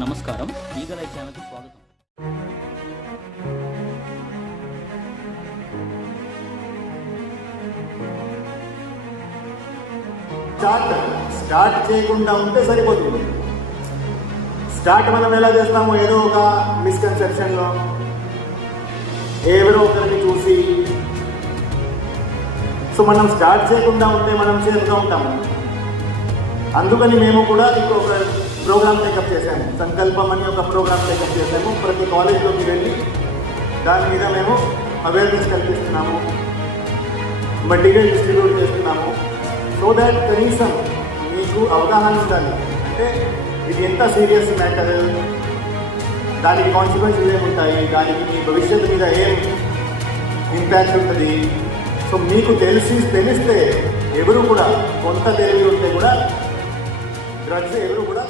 నమస్కారం, eagle I ఛానల్కి స్వాగతం. స్టార్ట్ చేయకుండా ఉంటే సరిపోతుంది. స్టార్ట్ మనం ఎలా చేస్తామో ఏదో ఒక మిస్కన్సెప్షన్లో ఎవరో ఒకరిని చూసి, సో మనం స్టార్ట్ చేయకుండా ఉంటే మనం సేఫ్గా ఉంటాము. అందుకని మేము కూడా ఇంకొక ప్రోగ్రామ్ టేకప్ చేశాము. సంకల్పం అని ఒక ప్రోగ్రామ్ టేకప్ చేశాము. ప్రతి కాలేజ్లోకి వెళ్ళి దాని మీద మేము అవేర్నెస్ కల్పిస్తున్నాము, మెటీరియల్ డిస్ట్రిబ్యూట్ చేస్తున్నాము. సో దాట్ కనీసం మీకు అవగాహన ఉండాలి, అంటే ఇది ఎంత సీరియస్ మ్యాటర్, దానికి కాన్సిక్వెన్సెస్ ఏముంటాయి, దానికి మీ భవిష్యత్తు మీద ఏం ఇంపాక్ట్ ఉంటుంది. సో మీకు తెలిస్తే ఎవరు కూడా, కొంత తెలివి ఉంటే కూడా డ్రగ్స్ ఎవరు కూడా